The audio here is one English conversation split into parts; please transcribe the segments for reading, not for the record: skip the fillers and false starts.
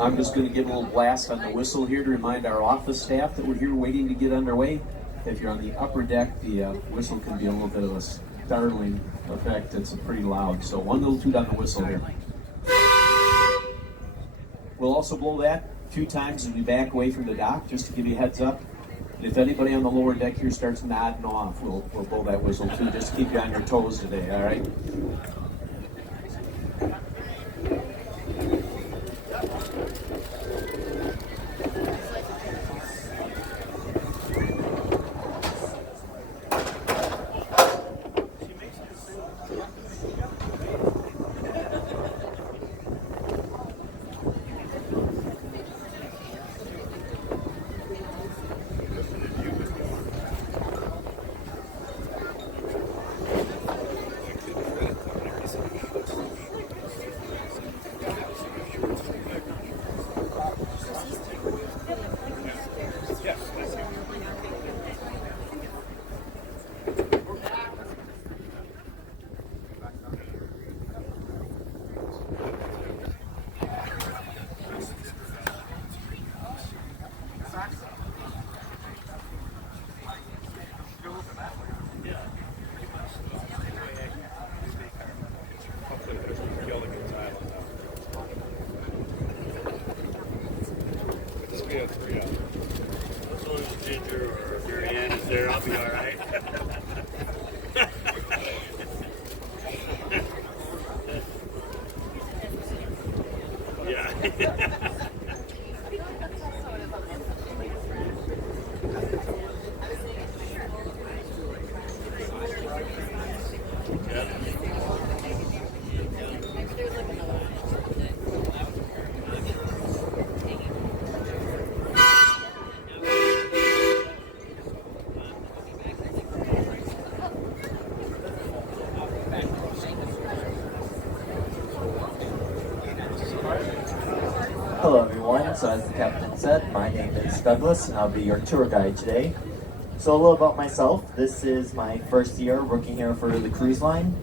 I'm just going to give a little blast on the whistle here to remind our office staff that we're here waiting to get underway. If you're on the upper deck, the whistle can be a little bit of a startling effect. It's pretty loud. So one little toot on the whistle here. We'll also blow that a few times as we back away from the dock, just to give you a heads up. And if anybody on the lower deck here starts nodding off, we'll blow that whistle too, just to keep you on your toes today, all right? As long as Ginger or Marianne is there, I'll be all right. Yeah. Hello everyone, so as the captain said, my name is Douglas and I'll be your tour guide today. So a little about myself, this is my first year working here for the cruise line.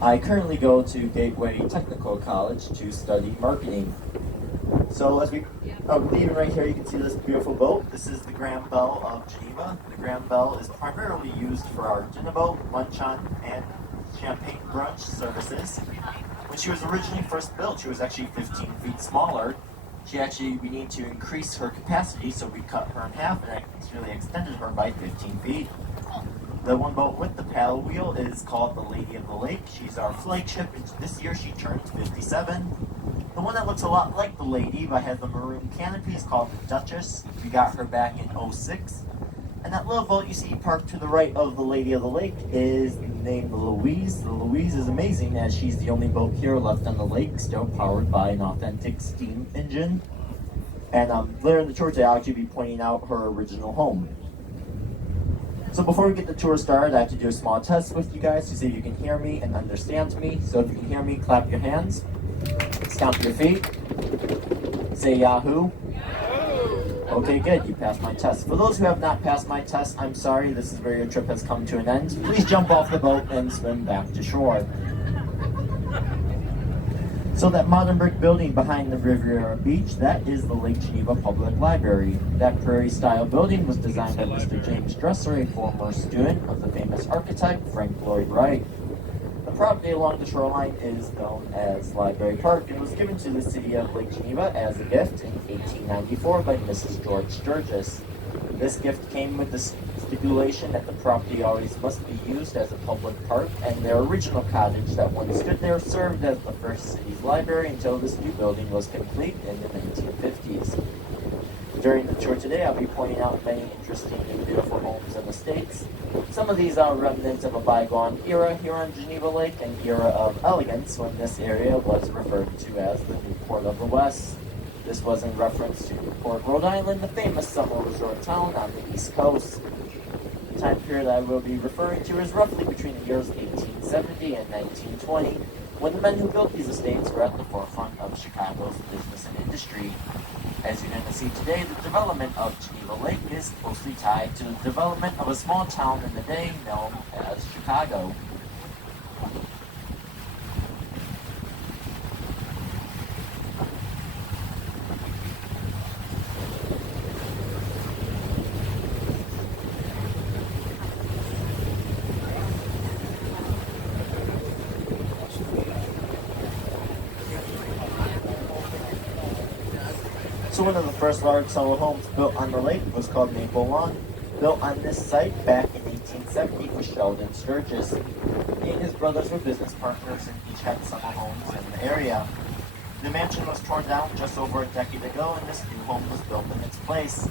I currently go to Gateway Technical College to study marketing. So as we are leaving right here, you can see this beautiful boat. This is the Grand Belle of Geneva. The Grand Belle is primarily used for our dinner boat, luncheon, and champagne brunch services. When she was originally first built, she was actually 15 feet smaller. We need to increase her capacity, so we cut her in half and actually extended her by 15 feet. The one boat with the paddle wheel is called the Lady of the Lake. She's our flagship, and this year she turns 57. The one that looks a lot like the Lady but has the maroon canopy is called the Duchess. We got her back in '06. And that little boat you see parked to the right of the Lady of the Lake is named the Louise. The Louise is amazing as she's the only boat here left on the lake still powered by an authentic steam engine. And later in the tour today, I'll actually be pointing out her original home. So before we get the tour started, I have to do a small test with you guys to see if you can hear me and understand me. So if you can hear me, clap your hands, stomp your feet, say Yahoo. Okay, good, you passed my test. For those who have not passed my test, I'm sorry, this is where your trip has come to an end. Please jump off the boat and swim back to shore. So that modern brick building behind the Riviera Beach, that is the Lake Geneva Public Library. That prairie-style building was designed by Mr. James Dresser, a former student of the famous architect Frank Lloyd Wright. The property along the shoreline is known as Library Park and was given to the city of Lake Geneva as a gift in 1894 by Mrs. George Sturgis. This gift came with the stipulation that the property always must be used as a public park, and their original cottage that once stood there served as the first city's library until this new building was complete in the 1950s. During the tour today, I'll be pointing out many interesting and beautiful homes and estates. Some of these are remnants of a bygone era here on Geneva Lake, an era of elegance when this area was referred to as the Newport of the West. This was in reference to Newport, Rhode Island, the famous summer resort town on the East Coast. The time period I will be referring to is roughly between the years 1870 and 1920, when the men who built these estates were at the forefront of Chicago's business and industry. As you're going to see today, the development of Geneva Lake is closely tied to the development of a small town in the day known as Chicago. So one of the first large solo homes built on the lake was called Maple Lawn. Built on this site back in 1870 was Sheldon Sturgis. He and his brothers were business partners and each had summer homes in the area. The mansion was torn down just over a decade ago and this new home was built in its place.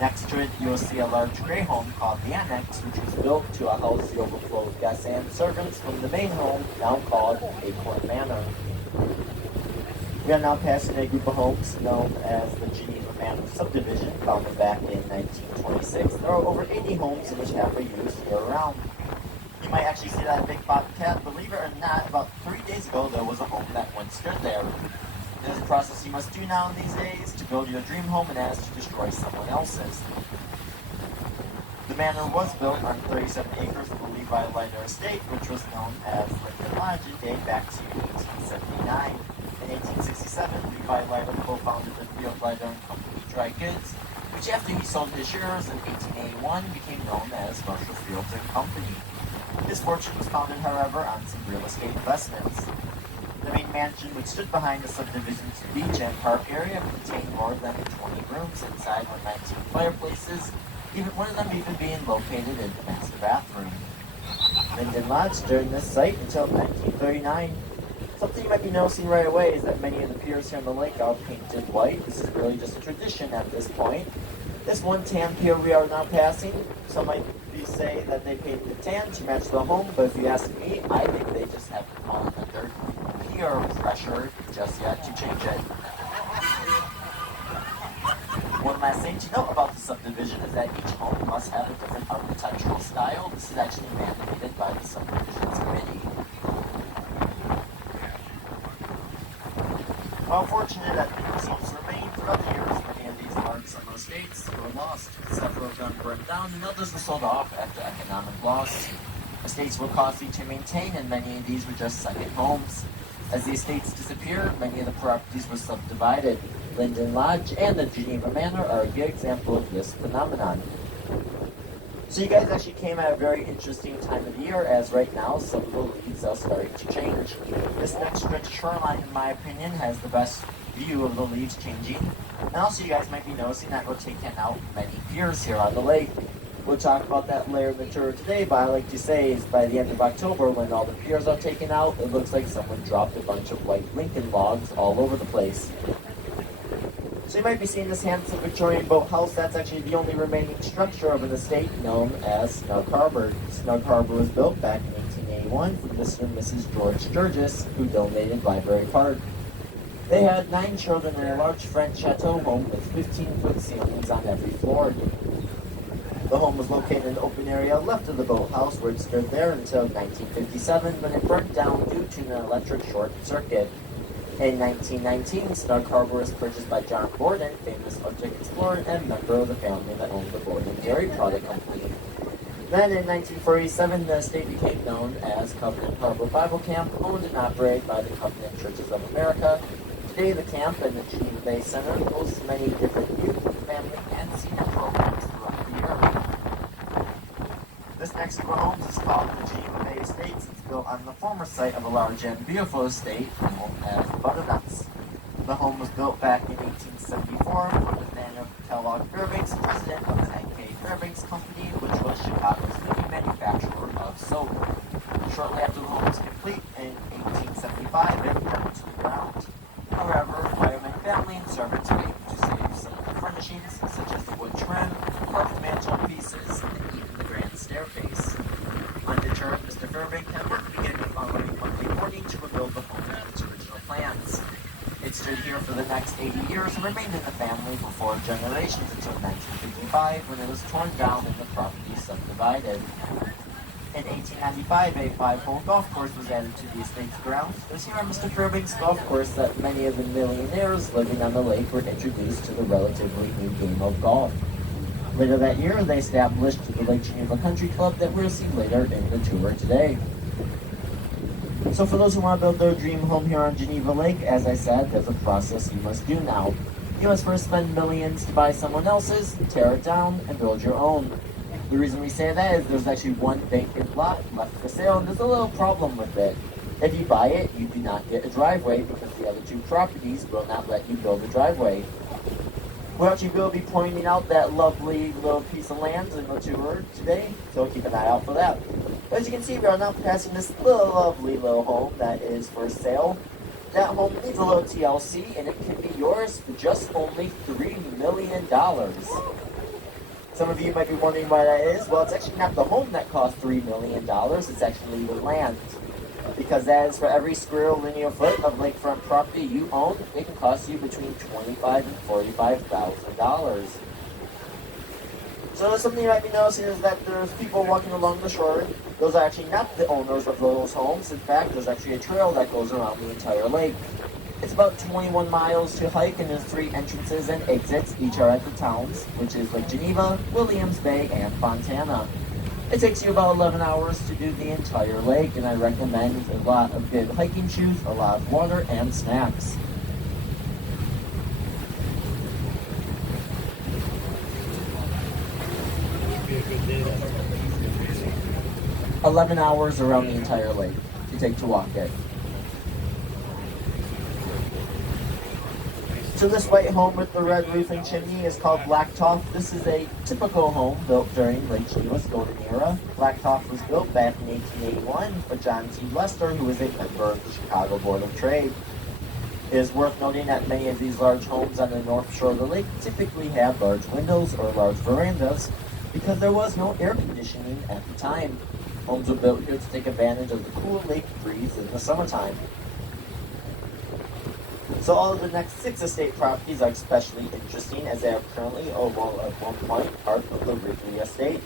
Next to it, you'll see a large gray home called the Annex, which was built to house the overflow of guests and servants from the main home, now called Acorn Manor. We are now passing a group of homes known as the Geneva Manor subdivision, founded back in 1926. There are over 80 homes in which have a use year-round. You might actually see that big bobcat. Believe it or not, about 3 days ago there was a home that once stood there. There's a process you must do now in these days to build your dream home and as to destroy someone else's. The manor was built on 37 acres of the Levi Lighter estate, which was known as Lincoln Lodge, and dated back to 1879. In 1867, Levi Lighter co-founded the Field Lighter and Company Dry Goods, which after he sold his shares in 1881 became known as Marshall Fields and Company. His fortune was founded, however, on some real estate investments. The main mansion, which stood behind the subdivision's beach and park area, contained more than 20 rooms. Inside were 19 fireplaces, one of them even being located in the master bathroom. Linden Lodge during this site until 1939. Something you might be noticing right away is that many of the piers here on the lake are painted white. This is really just a tradition at this point. This one tan pier we are now passing, some might say that they painted it tan to match the home, but if you ask me, I think they just haven't found the dirt pier pressure just yet to change it. One last thing to note about the subdivision is that each home must have a different architectural style. This is actually mandated by the subdivision's committee. While fortunate that these homes remain throughout the years, many of these large summer estates were lost. Several of them burned down and others were sold off after economic loss. Estates were costly to maintain and many of these were just second homes. As the estates disappeared, many of the properties were subdivided. Linden Lodge and the Geneva Manor are a good example of this phenomenon. So you guys actually came at a very interesting time of the year, as right now some of the leaves are starting to change. This next stretch of shoreline, in my opinion, has the best view of the leaves changing. And also you guys might be noticing that we're taking out many piers here on the lake. We'll talk about that later in the tour today, but I like to say is by the end of October, when all the piers are taken out, it looks like someone dropped a bunch of white Lincoln logs all over the place. So you might be seeing this handsome Victorian boathouse. That's actually the only remaining structure of an estate known as Snug Harbor. Snug Harbor was built back in 1881 for Mr. and Mrs. George Sturgis, who donated Library Park. They had 9 children in a large French chateau home with 15-foot ceilings on every floor. The home was located in an open area left of the boathouse, where it stood there until 1957 when it burnt down due to an electric short circuit. In 1919, Snug Harbor was purchased by John Borden, famous Arctic explorer and member of the family that owned the Borden Dairy Product Company. Then in 1947, the estate became known as Covenant Harbor Bible Camp, owned and operated by the Covenant Churches of America. Today, the camp and the Geneva Bay Center hosts many different youth, family, and senior programs throughout the year. This next group of homes is called the Geneva Bay Estates. It's built on the former site of a large and beautiful estate known as Butternuts. The home was built back in 1874 for the Nathaniel Kellogg Fairbanks, president of the N.K. Fairbanks Company, which was Chicago's leading manufacturer of soap. Shortly after the home was complete in 1875, it burned to the ground. However, firemen, family, and servants were able to save some of the furnishings, such as the wood trim, carved mantelpieces, and even the grand staircase. Undeterred, Mr. Fairbank had work began the following Monday morning to rebuild the home at its original plans. It stood here for the next 80 years and remained in the family for 4 generations until 1955, when it was torn down and the property subdivided. In 1895, a 5-hole golf course was added to the estate's grounds. It was here on Mr. Fairbank's golf course that many of the millionaires living on the lake were introduced to the relatively new game of golf. Later that year, they established the Lake Geneva Country Club that we'll see later in the tour today. So for those who want to build their dream home here on Geneva Lake, as I said, there's a process you must do now. You must first spend millions to buy someone else's, tear it down, and build your own. The reason we say that is there's actually one vacant lot left for sale, and there's a little problem with it. If you buy it, you do not get a driveway because the other 2 properties will not let you build a driveway. We'll actually will be pointing out that lovely little piece of land in the tour today, so keep an eye out for that. But as you can see, we are now passing this lovely little home that is for sale. That home needs a little TLC, and it can be yours for just only $3 million. Some of you might be wondering why that is. Well, it's actually not the home that cost $3 million, it's actually the land. Because that is for every square linear foot of lakefront property you own, it can cost you between $25,000 and $45,000. So something you might be noticing is that there's people walking along the shore. Those are actually not the owners of those homes. In fact, there's actually a trail that goes around the entire lake. It's about 21 miles to hike, and there's 3 entrances and exits. Each are at the towns, which is Lake Geneva, Williams Bay, and Fontana. It takes you about 11 hours to do the entire lake, and I recommend a lot of good hiking shoes, a lot of water, and snacks. Be a good day to 11 hours around the entire lake to take to walk it. So this white home with the red roof and chimney is called Blacktop. This is a typical home built during Lake Geneva's golden era. Blacktop was built back in 1881 by John T. Lester, who was a member of the Chicago Board of Trade. It is worth noting that many of these large homes on the north shore of the lake typically have large windows or large verandas because there was no air conditioning at the time. Homes were built here to take advantage of the cool lake breeze in the summertime. So all of the next 6 estate properties are especially interesting as they are currently, at one point, part of the Wrigley estate.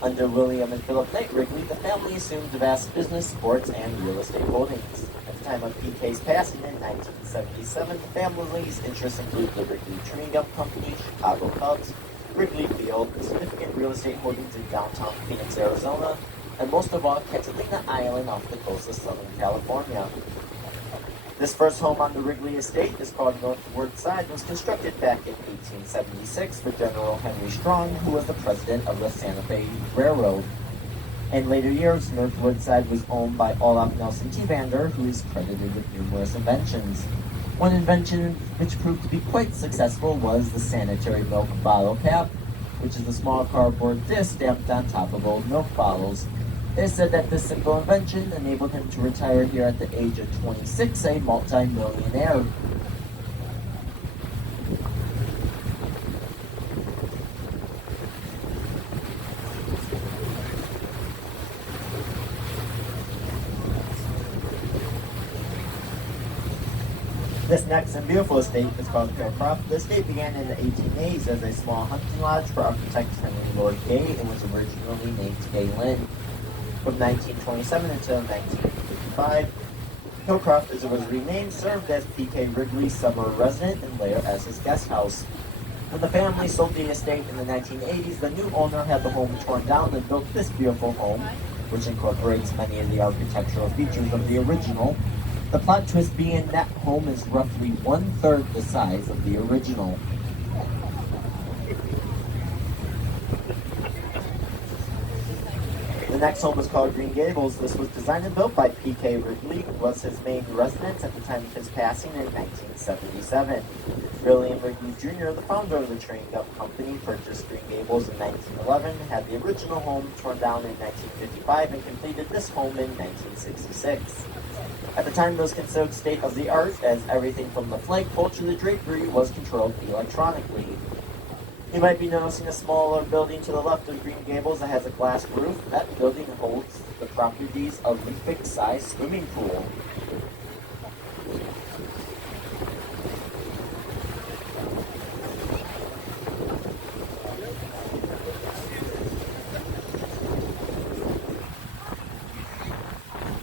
Under William and Philip Knight Wrigley, the family assumed vast business, sports, and real estate holdings. At the time of PK's passing in 1977, the family's interests include the Wrigley Chewing Gum Company, Chicago Cubs, Wrigley Field, significant real estate holdings in downtown Phoenix, Arizona, and most of all, Catalina Island off the coast of Southern California. This first home on the Wrigley estate is called Northward Side and was constructed back in 1876 for General Henry Strong, who was the president of the Santa Fe Railroad. In later years, Northward Side was owned by Olaf Nelson T. Vander, who is credited with numerous inventions. One invention which proved to be quite successful was the sanitary milk bottle cap, which is a small cardboard disc stamped on top of old milk bottles. It is said that this simple invention enabled him to retire here at the age of 26, a multi-millionaire. This next and beautiful estate is called Faircroft. The estate began in the 1880s as a small hunting lodge for architect Henry Lord Gay and was originally named Gay Lynn. From 1927 until 1955, Hillcroft, as it was renamed, served as P.K. Wrigley's summer residence and later as his guest house. When the family sold the estate in the 1980s, the new owner had the home torn down and built this beautiful home, which incorporates many of the architectural features of the original. The plot twist being that home is roughly 1/3 the size of the original. The next home was called Green Gables. This was designed and built by P.K. Wrigley, who was his main residence at the time of his passing in 1977. William Wrigley Jr., the founder of the train up company, purchased Green Gables in 1911, had the original home torn down in 1955, and completed this home in 1966. At the time, it was considered state-of-the-art, as everything from the flagpole to the drapery was controlled electronically. You might be noticing a smaller building to the left of Green Gables that has a glass roof. That building holds the properties of the fixed-size swimming pool.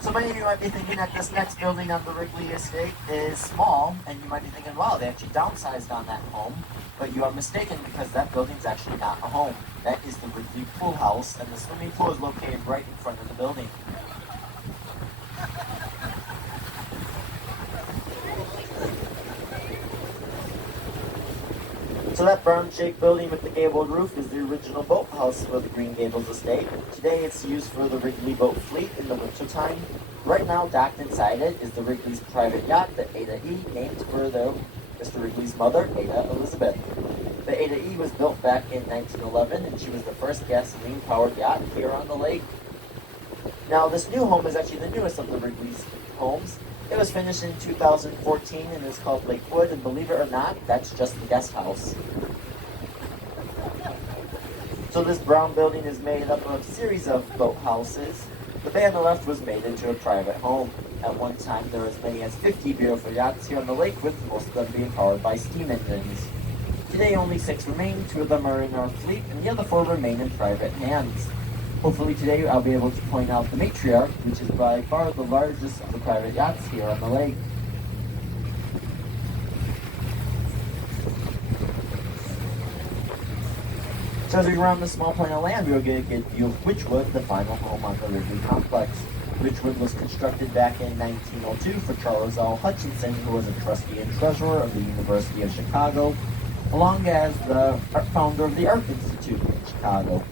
So many of you might be thinking that this next building on the Wrigley estate is small, and you might be thinking, wow, they actually downsized on that home. But you are mistaken, because that building is actually not a home. That is the Wrigley Pool House, and the swimming pool is located right in front of the building. So that brown-shaped building with the gabled roof is the original boathouse for the Green Gables estate. Today it's used for the Wrigley boat fleet in the wintertime. Right now, docked inside it is the Wrigley's private yacht, the Ada E, named for Mr. Wrigley's mother, Ada Elizabeth. The Ada E was built back in 1911, and she was the first gasoline-powered yacht here on the lake. Now, this new home is actually the newest of the Wrigley's homes. It was finished in 2014 and is called Lakewood, and believe it or not, that's just the guest house. So this brown building is made up of a series of boathouses. The bay on the left was made into a private home. At one time, there were as many as 50 beautiful yachts here on the lake, with most of them being powered by steam engines. Today, only 6 remain. 2 of them are in our fleet, and the other 4 remain in private hands. Hopefully today, I'll be able to point out the Matriarch, which is by far the largest of the private yachts here on the lake. So as we run the small plane of land, we'll get a good view of Witchwood, the final home on the Wrigley complex. Witchwood was constructed back in 1902 for Charles L. Hutchinson, who was a trustee and treasurer of the University of Chicago, along as the founder of the Art Institute in Chicago.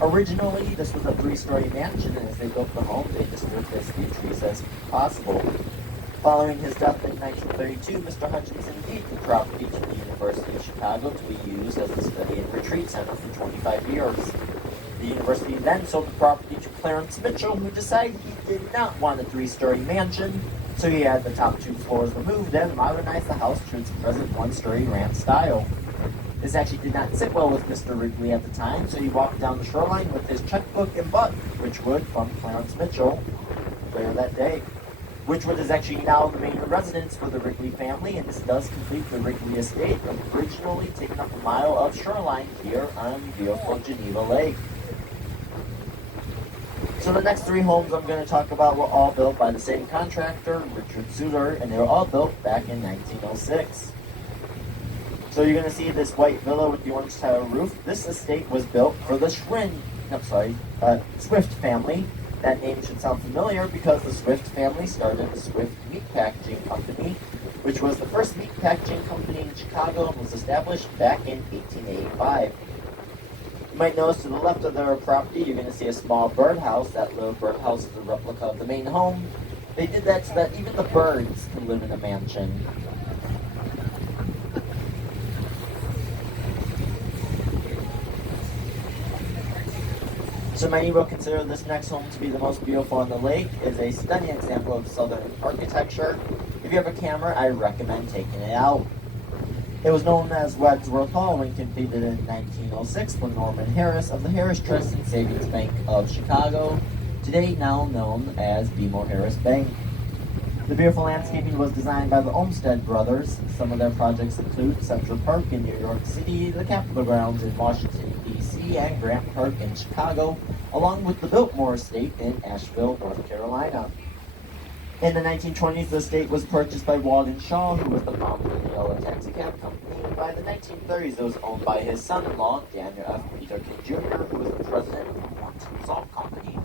Originally, this was a 3-story mansion, and as they built the home, they disturbed as few trees as possible. Following his death in 1932, Mr. Hutchinson deeded the property to the University of Chicago to be used as a study and retreat center for 25 years. The university then sold the property to Clarence Mitchell, who decided he did not want a 3-story mansion, so he had the top 2 floors removed and modernized the house to its present 1-story ranch style. This actually did not sit well with Mr. Wrigley at the time, so he walked down the shoreline with his checkbook and bought Witchwood from Clarence Mitchell later that day. Witchwood is actually now the main residence for the Wrigley family, and this does complete the Wrigley estate, originally taking up a mile of shoreline here on beautiful Geneva Lake. So the next 3 homes I'm going to talk about were all built by the same contractor, Richard Suter, and they were all built back in 1906. So you're going to see this white villa with the orange tile roof. This estate was built for the Swift family. That name should sound familiar because the Swift family started the Swift Meat Packaging Company, which was the first meat packaging company in Chicago and was established back in 1885. You might notice to the left of their property, you're going to see a small birdhouse. That little birdhouse is a replica of the main home. They did that so that even the birds can live in a mansion. So many will consider this next home to be the most beautiful on the lake. It is a stunning example of southern architecture. If you have a camera, I recommend taking it out. It was known as Wadsworth Hall when completed in 1906 by Norman Harris of the Harris Trust and Savings Bank of Chicago, today now known as BMO Harris Bank. The beautiful landscaping was designed by the Olmsted brothers. Some of their projects include Central Park in New York City, the Capitol Grounds in Washington, D.C., and Grant Park in Chicago, along with the Biltmore Estate in Asheville, North Carolina. In the 1920s, the estate was purchased by Walden Shaw, who was the founder of the Yellow Taxicab Company, and by the 1930s, it was owned by his son-in-law, Daniel F. Peterkin Jr., who was the president of the Warrington Salt Company.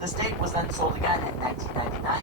The estate was then sold again in 19